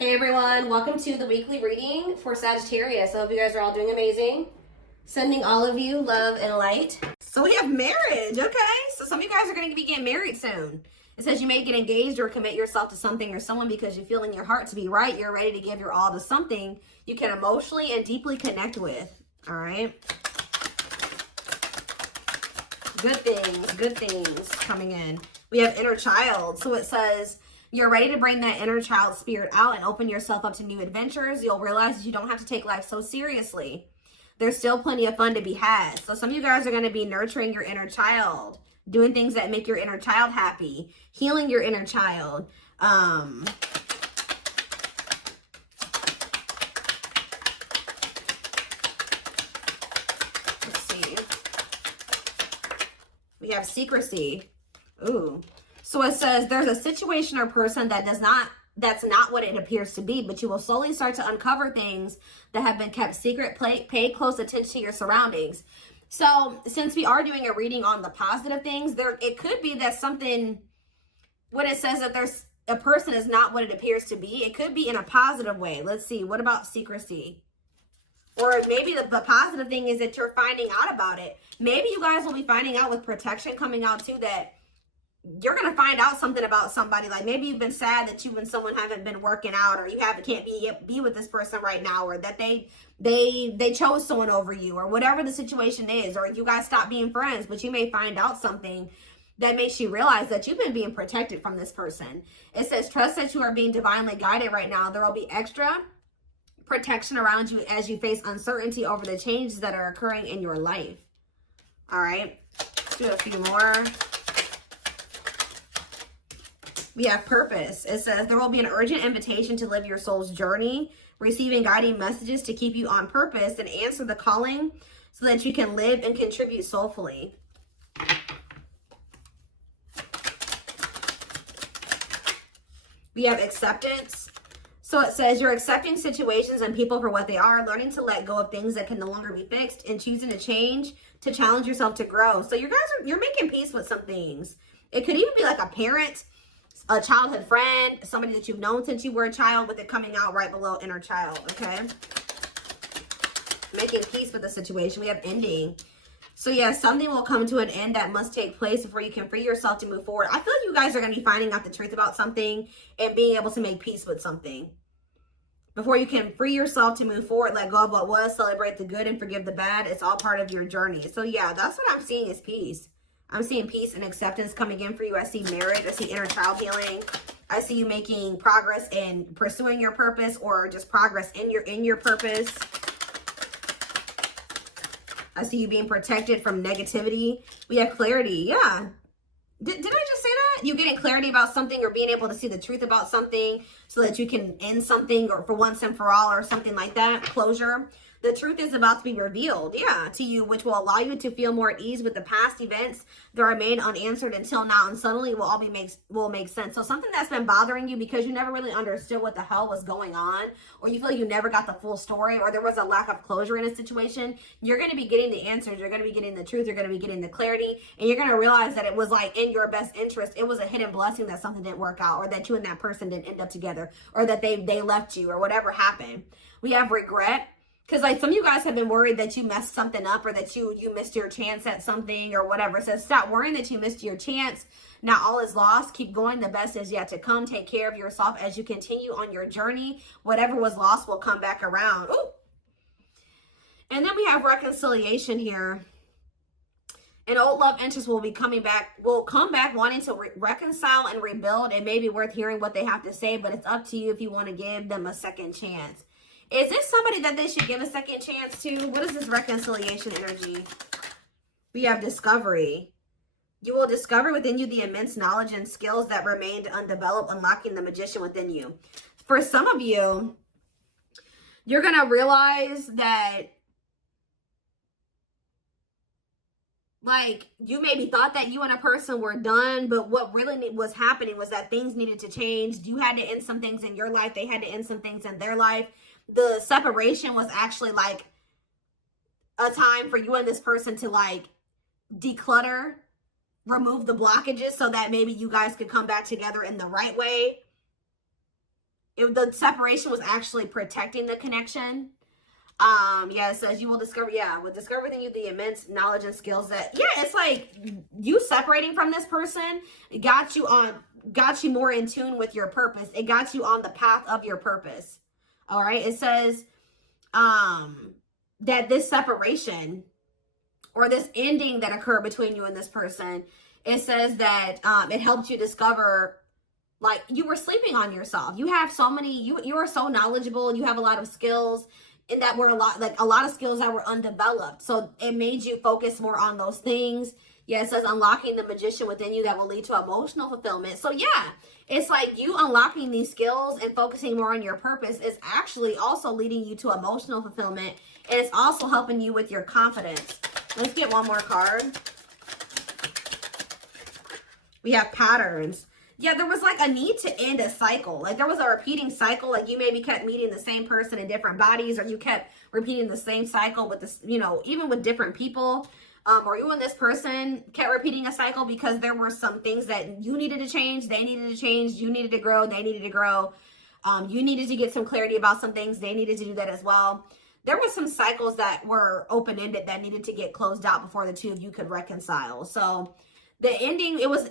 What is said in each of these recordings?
Hey everyone, welcome to the weekly reading for Sagittarius. I hope you guys are all doing amazing. Sending all of you love and light. So we have marriage, okay? So some of you guys are going to be getting married soon. It says you may get engaged or commit yourself to something or someone because you feel in your heart to be right. You're ready to give your all to something you can emotionally and deeply connect with, all right? Good things coming in. We have inner child. So it says you're ready to bring that inner child spirit out and open yourself up to new adventures. You'll realize that you don't have to take life so seriously. There's still plenty of fun to be had. So some of you guys are going to be nurturing your inner child, doing things that make your inner child happy, healing your inner child. Let's see. We have secrecy. Ooh. So it says there's a situation or person that's not what it appears to be, but you will slowly start to uncover things that have been kept secret. Pay close attention to your surroundings. So since we are doing a reading on the positive things, it could be that something, when it says that there's a person is not what it appears to be, it could be in a positive way. Let's see. What about secrecy? Or maybe the positive thing is that you're finding out about it. Maybe you guys will be finding out with protection coming out too, that you're going to find out something about somebody. Like maybe you've been sad that you and someone haven't been working out, or you can't be with this person right now, or that they chose someone over you, or whatever the situation is, or you guys stopped being friends, but you may find out something that makes you realize that you've been being protected from this person. It says, trust that you are being divinely guided right now. There will be extra protection around you as you face uncertainty over the changes that are occurring in your life. All right, let's do a few more. We have purpose. It says there will be an urgent invitation to live your soul's journey, receiving guiding messages to keep you on purpose and answer the calling so that you can live and contribute soulfully. We have acceptance. So it says you're accepting situations and people for what they are, learning to let go of things that can no longer be fixed, and choosing to change, to challenge yourself to grow. So you're making peace with some things. It could even be like a parent, a childhood friend, somebody that you've known since you were a child, with it coming out right below inner child, okay? Making peace with the situation. We have ending. So yeah, something will come to an end that must take place before you can free yourself to move forward. I feel like you guys are going to be finding out the truth about something and being able to make peace with something. Before you can free yourself to move forward, let go of what was, celebrate the good, and forgive the bad. It's all part of your journey. So yeah, that's what I'm seeing is peace. I'm seeing peace and acceptance coming in for you. I see marriage. I see inner child healing. I see you making progress in pursuing your purpose, or just progress in your purpose. I see you being protected from negativity. We have clarity. Yeah. Did I just say that? You getting clarity about something, or being able to see the truth about something so that you can end something, or for once and for all, or something like that. Closure. The truth is about to be revealed, yeah, to you, which will allow you to feel more at ease with the past events that remain unanswered until now, and suddenly it will make sense. So something that's been bothering you because you never really understood what the hell was going on, or you feel you never got the full story, or there was a lack of closure in a situation, you're going to be getting the answers, you're going to be getting the truth, you're going to be getting the clarity, and you're going to realize that it was like in your best interest. It was a hidden blessing that something didn't work out, or that you and that person didn't end up together, or that they left you, or whatever happened. We have regret. Because like some of you guys have been worried that you messed something up, or that you missed your chance at something, or whatever. It says stop worrying that you missed your chance. Not all is lost. Keep going. The best is yet to come. Take care of yourself as you continue on your journey. Whatever was lost will come back around. Ooh. And then we have reconciliation here. An old love interest will come back wanting to reconcile and rebuild. It may be worth hearing what they have to say, but it's up to you if you want to give them a second chance. Is this somebody that they should give a second chance to? What is this reconciliation energy? We have discovery. You will discover within you the immense knowledge and skills that remained undeveloped, unlocking the magician within you. For some of you, you're going to realize that, like, you maybe thought that you and a person were done, but what really was happening was that things needed to change. You had to end some things in your life. They had to end some things in their life. The separation was actually like a time for you and this person to like declutter, remove the blockages so that maybe you guys could come back together in the right way. the separation was actually protecting the connection. Yeah, it says you will discover, will discover within you the immense knowledge and skills that, it's like you separating from this person, it got you more in tune with your purpose. It got you on the path of your purpose. All right. It says, that this separation or this ending that occurred between you and this person, it says that, it helped you discover, like, you were sleeping on yourself. You have so many, you are so knowledgeable. You have a lot of skills. And that were a lot of skills that were undeveloped. So it made you focus more on those things. Yeah, it says unlocking the magician within you that will lead to emotional fulfillment. So yeah, it's like you unlocking these skills and focusing more on your purpose is actually also leading you to emotional fulfillment. And it's also helping you with your confidence. Let's get one more card. We have patterns. Yeah, there was like a need to end a cycle. Like there was a repeating cycle. Like you maybe kept meeting the same person in different bodies, or you kept repeating the same cycle with this, even with different people. Or you and this person kept repeating a cycle because there were some things that you needed to change, they needed to change, you needed to grow, they needed to grow. You needed to get some clarity about some things, they needed to do that as well. There were some cycles that were open-ended that needed to get closed out before the two of you could reconcile. So the ending, it was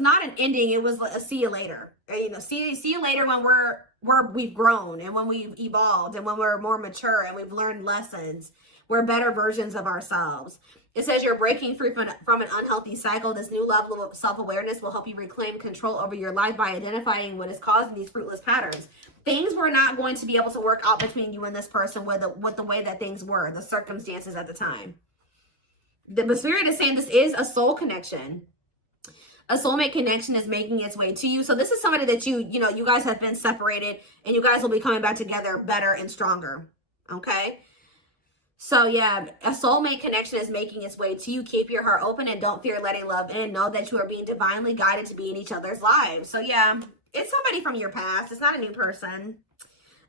not an ending. It was a see you later. See you later when we've grown and when we've evolved and when we're more mature and we've learned lessons. We're better versions of ourselves. It says you're breaking free from an unhealthy cycle. This new level of self-awareness will help you reclaim control over your life by identifying what is causing these fruitless patterns. Things were not going to be able to work out between you and this person with the way that things were, the circumstances at the time. The Spirit is saying this is a soul connection. A soulmate connection is making its way to you. So this is somebody that you guys have been separated and you guys will be coming back together better and stronger. Okay. So yeah, a soulmate connection is making its way to you. Keep your heart open and don't fear letting love in. Know that you are being divinely guided to be in each other's lives. So yeah, it's somebody from your past. It's not a new person.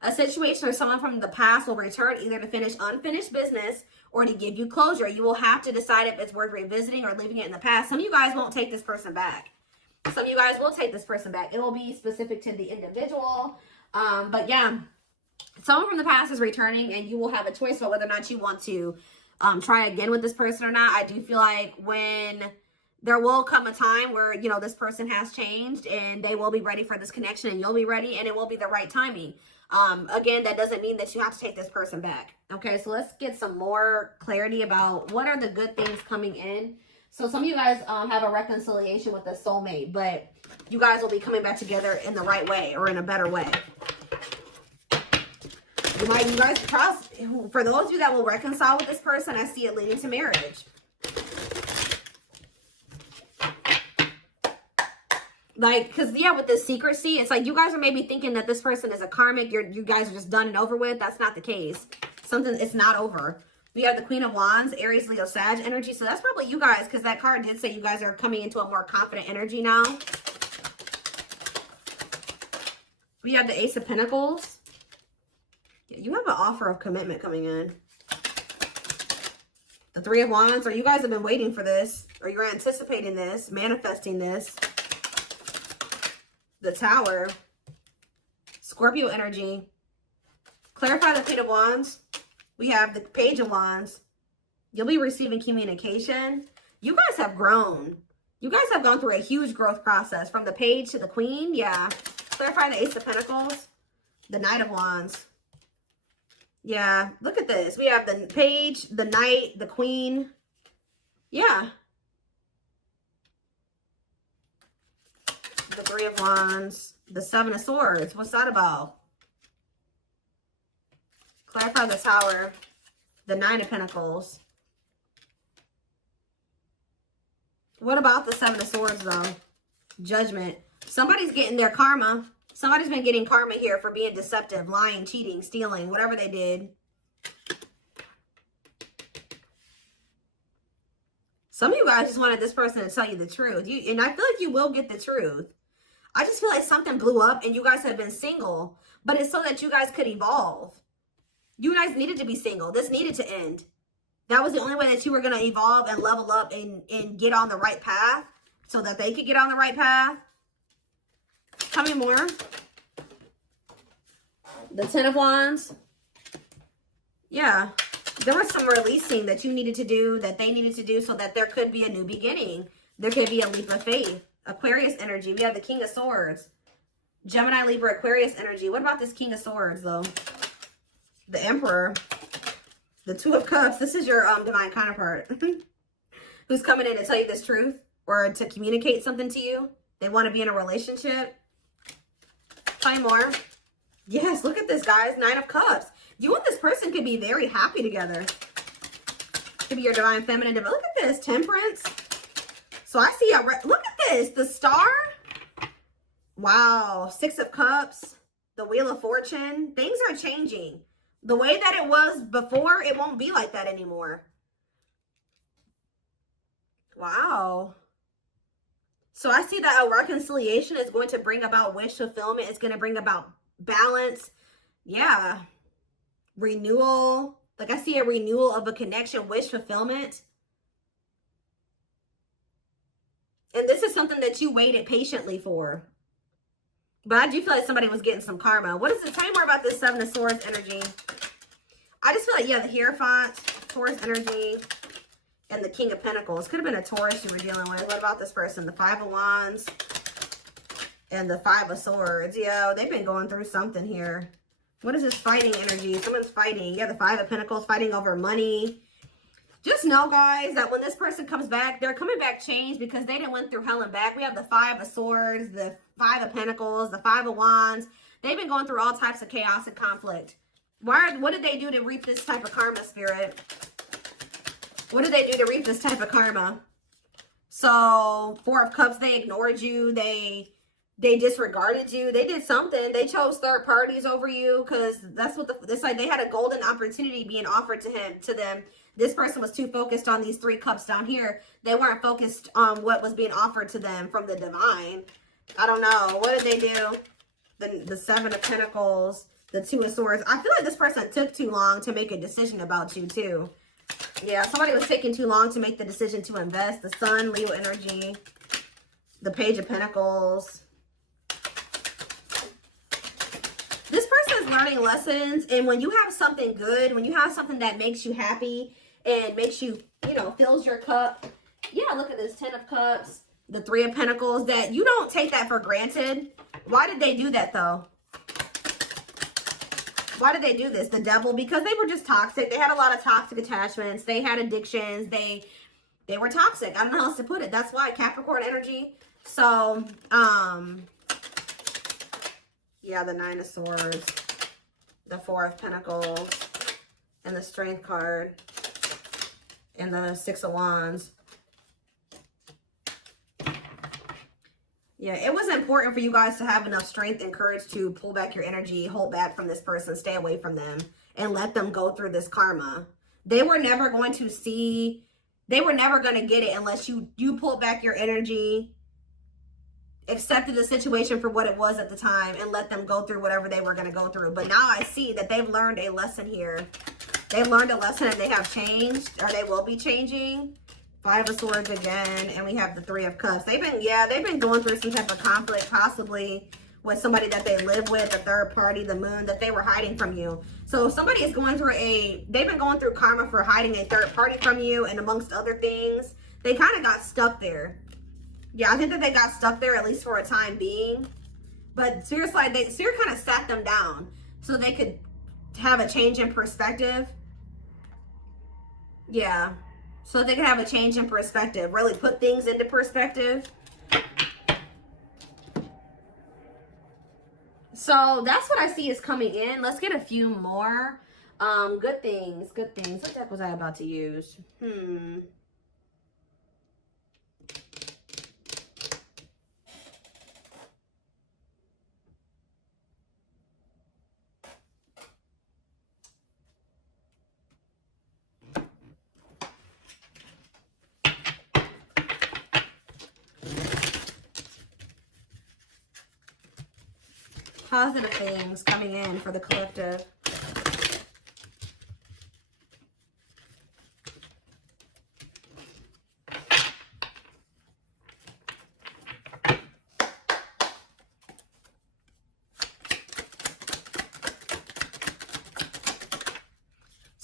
A situation or someone from the past will return either to finish unfinished business or to give you closure. You will have to decide if it's worth revisiting or leaving it in the past. Some of you guys won't take this person back. Some of you guys will take this person back. It will be specific to the individual. But yeah, someone from the past is returning and you will have a choice about whether or not you want to try again with this person or not. I do feel like when there will come a time where, this person has changed and they will be ready for this connection and you'll be ready and it will be the right timing. Again, that doesn't mean that you have to take this person back. Okay, so let's get some more clarity about what are the good things coming in. So some of you guys have a reconciliation with a soulmate, but you guys will be coming back together in the right way or in a better way. You guys trust, for those of you that will reconcile with this person, I see it leading to marriage. Like, because, yeah, with this secrecy, it's like you guys are maybe thinking that this person is a karmic. You guys are just done and over with. That's not the case. It's not over. We have the Queen of Wands, Aries, Leo, Sag energy. So that's probably you guys, because that card did say you guys are coming into a more confident energy now. We have the Ace of Pentacles. Yeah, you have an offer of commitment coming in. The Three of Wands, or you guys have been waiting for this, or you're anticipating this, manifesting this. The Tower, Scorpio energy. Clarify the Queen of Wands. We have the Page of Wands. You'll be receiving communication. You guys have grown. You guys have gone through a huge growth process from the Page to the Queen. Yeah. Clarify the Ace of Pentacles. The Knight of Wands. Yeah. Look at this. We have the Page, the Knight, the Queen. Yeah. The Three of Wands, the Seven of Swords. What's that about? Clarify the Tower, the Nine of Pentacles. What about the Seven of Swords, though? Judgment. Somebody's getting their karma. Somebody's been getting karma here for being deceptive, lying, cheating, stealing, whatever they did. Some of you guys just wanted this person to tell you the truth. And I feel like you will get the truth. I just feel like something blew up and you guys have been single, but it's so that you guys could evolve. You guys needed to be single. This needed to end. That was the only way that you were going to evolve and level up and get on the right path so that they could get on the right path. Tell me more. The Ten of Wands. Yeah. There was some releasing that you needed to do, that they needed to do, so that there could be a new beginning. There could be a leap of faith. Aquarius energy. We have the King of Swords. Gemini, Libra, Aquarius energy. What about this King of Swords, though? The Emperor. The Two of Cups. This is your divine counterpart. Who's coming in to tell you this truth or to communicate something to you. They want to be in a relationship. Find more. Yes, look at this, guys. Nine of Cups. You and this person could be very happy together. Could be your divine feminine. Look at this. Temperance. So I see a... Look at this. The Star. Wow. Six of Cups. The Wheel of Fortune. Things are changing. The way that it was before, it won't be like that anymore. Wow. So I see that a reconciliation is going to bring about wish fulfillment. It's going to bring about balance. Yeah. Renewal. Like I see a renewal of a connection, wish fulfillment. And this is something that you waited patiently for. But I do feel like somebody was getting some karma. What is it? Tell me more about this Seven of Swords energy. I just feel like, yeah, the Hierophant, Taurus energy, and the King of Pentacles. Could have been a Taurus you were dealing with. What about this person? The Five of Wands and the Five of Swords. Yeah, they've been going through something here. What is this fighting energy? Someone's fighting. Yeah, the Five of Pentacles, fighting over money. Just know, guys, that when this person comes back, they're coming back changed because they didn't went through hell and back. We have the Five of Swords, the Five of Pentacles, the Five of Wands. They've been going through all types of chaos and conflict. What did they do to reap this type of karma, Spirit? What did they do to reap this type of karma? So, Four of Cups, they ignored you. They disregarded you. They did something. They chose third parties over you because that's what it's like. They had a golden opportunity being offered to them. This person was too focused on these three cups down here. They weren't focused on what was being offered to them from the divine. I don't know. What did they do? The Seven of Pentacles, the Two of Swords. I feel like this person took too long to make a decision about you too. Yeah, somebody was taking too long to make the decision to invest. The Sun, Leo energy, the Page of Pentacles. This person is learning lessons, and when you have something good, when you have something that makes you happy and makes you, you know, fills your cup. Yeah, look at this Ten of Cups, the Three of Pentacles, that you don't take that for granted. Why did they do that, though? Why did they do this? The Devil, because they were just toxic. They had a lot of toxic attachments. They had addictions. They were toxic. I don't know how else to put it. That's why Capricorn energy. So, yeah, the Nine of Swords, the Four of Pentacles, and the Strength card, and the Six of Wands. Yeah, it was important for you guys to have enough strength and courage to pull back your energy, hold back from this person, stay away from them, and let them go through this karma. They were never going to see, they were never going to get it unless you pulled back your energy, accepted the situation for what it was at the time, and let them go through whatever they were going to go through. But now I see that they've learned a lesson here. They've learned a lesson and they have changed, or they will be changing. Five of Swords again, and we have the Three of Cups. They've been going through some type of conflict, possibly with somebody that they live with, a third party, the Moon, that they were hiding from you. So somebody is going through they've been going through karma for hiding a third party from you, and amongst other things, they kind of got stuck there. Yeah, I think that they got stuck there, at least for a time being. But seriously, Spirit kind of sat them down so they could have a change in perspective. Yeah. So they can have a change in perspective, really put things into perspective. So that's what I see is coming in. Let's get a few more. Good things, good things. What deck was I about to use? Positive things coming in for the collective.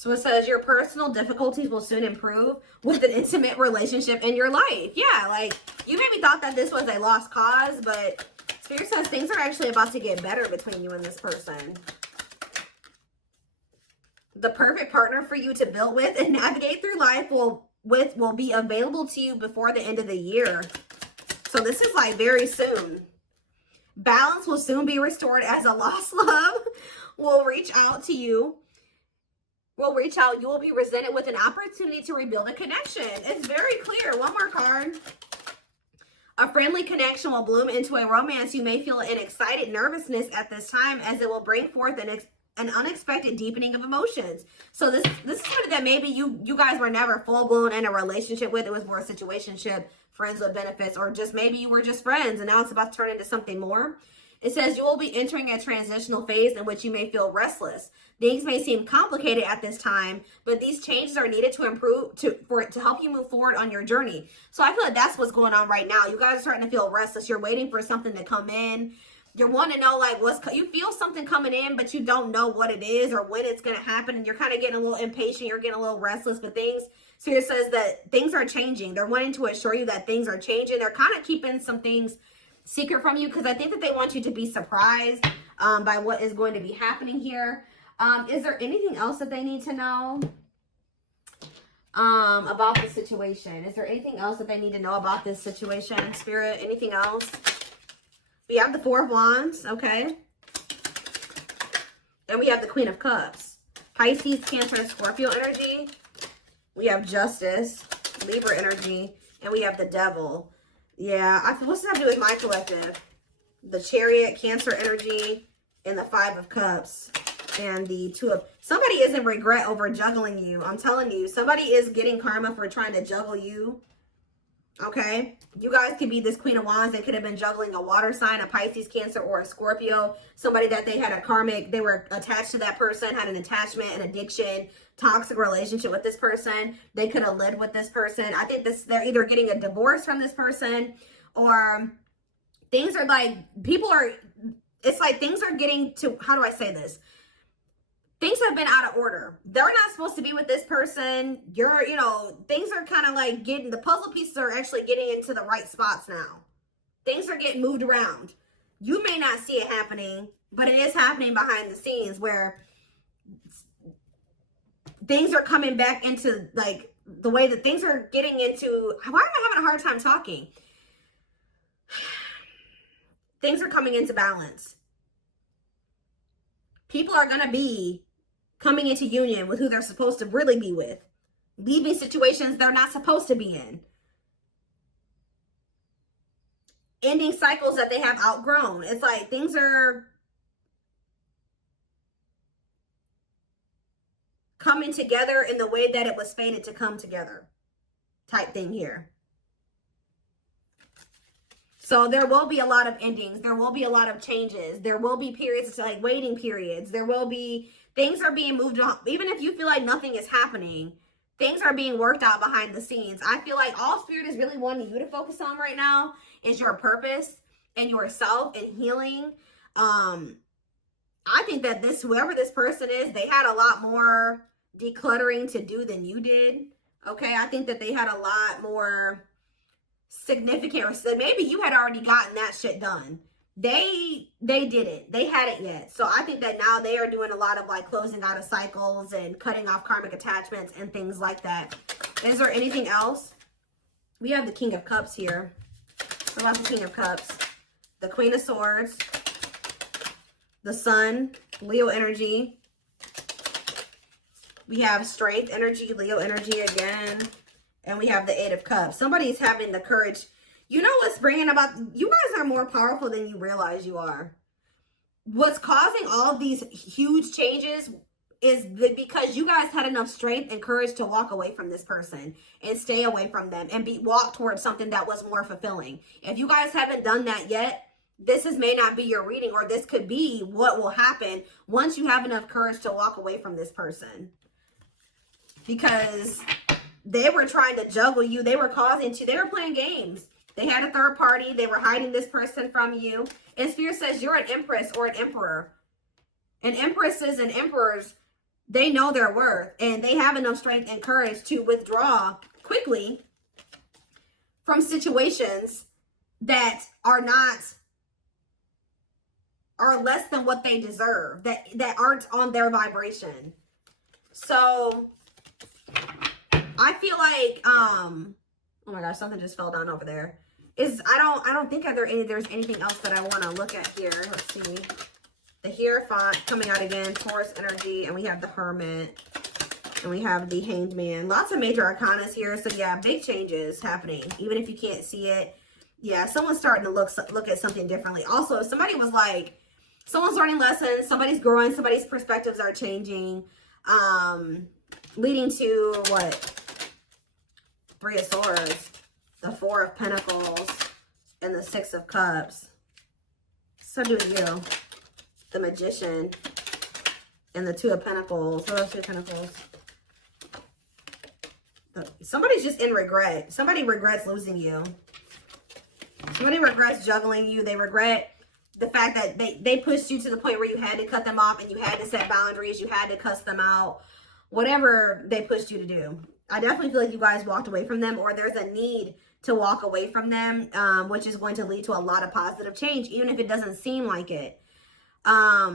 So it says your personal difficulties will soon improve with an intimate relationship in your life. Yeah, like you maybe thought that this was a lost cause, but Spirit says things are actually about to get better between you and this person. The perfect partner for you to build with and navigate through life will be available to you before the end of the year. So this is like very soon. Balance will soon be restored as a lost love will reach out to you. You will be presented with an opportunity to rebuild a connection. It's very clear. One more card. A friendly connection will bloom into a romance. You may feel an excited nervousness at this time as it will bring forth an unexpected deepening of emotions. So this is somebody that maybe you guys were never full-blown in a relationship with. It was more a situationship, friends with benefits, or just maybe you were just friends and now it's about to turn into something more. It says you will be entering a transitional phase in which you may feel restless. Things may seem complicated at this time, but these changes are needed to improve to help you move forward on your journey. So I feel like that's what's going on right now. You guys are starting to feel restless. You're waiting for something to come in. You're wanting to know like you feel something coming in, but you don't know what it is or when it's going to happen. And you're kind of getting a little impatient. You're getting a little restless with things. So it says that things are changing. They're wanting to assure you that things are changing. They're kind of keeping some things secret from you because I think that they want you to be surprised by what is going to be happening here. Is there anything else that they need to know about the situation? Is there anything else that they need to know about this situation, Spirit? Anything else? We have the Four of Wands, okay? Then we have the Queen of Cups. Pisces, Cancer, and Scorpio energy. We have Justice, Libra energy, and we have the Devil. Yeah, what's this have to do with my collective? The Chariot, Cancer energy, and the Five of Cups, and the Two of... Somebody is in regret over juggling you. I'm telling you, somebody is getting karma for trying to juggle you. Okay? You guys could be this Queen of Wands. They could have been juggling a water sign, a Pisces, Cancer, or a Scorpio. Somebody that they had a karmic, they were attached to that person, had an attachment, an addiction, toxic relationship with this person. They could have lived with this person. I think they're either getting a divorce from this person, or things are like, it's like things are getting to, how do I say this? Things have been out of order. They're not supposed to be with this person. Things are kind of like the puzzle pieces are actually getting into the right spots now. Things are getting moved around. You may not see it happening, but it is happening behind the scenes where things are coming back into like the way that things are getting into. Why am I having a hard time talking? Things are coming into balance. People are going to be coming into union with who they're supposed to really be with. Leaving situations they're not supposed to be in. Ending cycles that they have outgrown. It's like things are coming together in the way that it was fated to come together. Type thing here. So there will be a lot of endings. There will be a lot of changes. There will be periods like waiting periods. There will be things are being moved on. Even if you feel like nothing is happening, things are being worked out behind the scenes. I feel like all Spirit is really wanting you to focus on right now is your purpose and yourself and healing. I think that whoever this person is, they had a lot more decluttering to do than you did. Okay, I think that they had a lot more significant, maybe you had already gotten that shit done. They didn't. They hadn't yet. So I think that now they are doing a lot of like closing out of cycles and cutting off karmic attachments and things like that. Is there anything else? We have the King of Cups here. What about the King of Cups? The Queen of Swords. The Sun. Leo energy. We have Strength energy. Leo energy again. And we have the Eight of Cups. Somebody's having the courage. You know what's bringing about... You guys are more powerful than you realize you are. What's causing all of these huge changes is because you guys had enough strength and courage to walk away from this person and stay away from them and walk towards something that was more fulfilling. If you guys haven't done that yet, this may not be your reading, or this could be what will happen once you have enough courage to walk away from this person. Because they were trying to juggle you. They were playing games. They had a third party. They were hiding this person from you. And Spirit says you're an empress or an emperor. And empresses and emperors, They know their worth, and they have enough strength and courage to withdraw quickly from situations that are less than what they deserve, that aren't on their vibration. So I feel like, oh my gosh, something just fell down over there. I don't think there's anything else that I want to look at here. Let's see. The Hierophant coming out again, Taurus energy, and we have the Hermit, and we have the Hanged Man. Lots of major arcanas here. So yeah, big changes happening, even if you can't see it. Yeah, someone's starting to look at something differently. Also, somebody was like, someone's learning lessons, somebody's growing, somebody's perspectives are changing, leading to what? 3 of Swords, the 4 of Pentacles, and the 6 of Cups. So do you. The Magician, and the 2 of Pentacles. What are 2 of Pentacles? Somebody's just in regret. Somebody regrets losing you. Somebody regrets juggling you. They regret the fact that they pushed you to the point where you had to cut them off and you had to set boundaries. You had to cuss them out. Whatever they pushed you to do. I definitely feel like you guys walked away from them, or there's a need to walk away from them, which is going to lead to a lot of positive change, even if it doesn't seem like it. I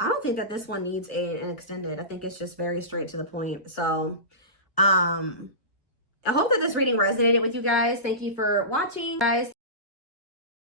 don't think that this one needs an extended. I think it's just very straight to the point. So, I hope that this reading resonated with you guys. Thank you for watching, guys.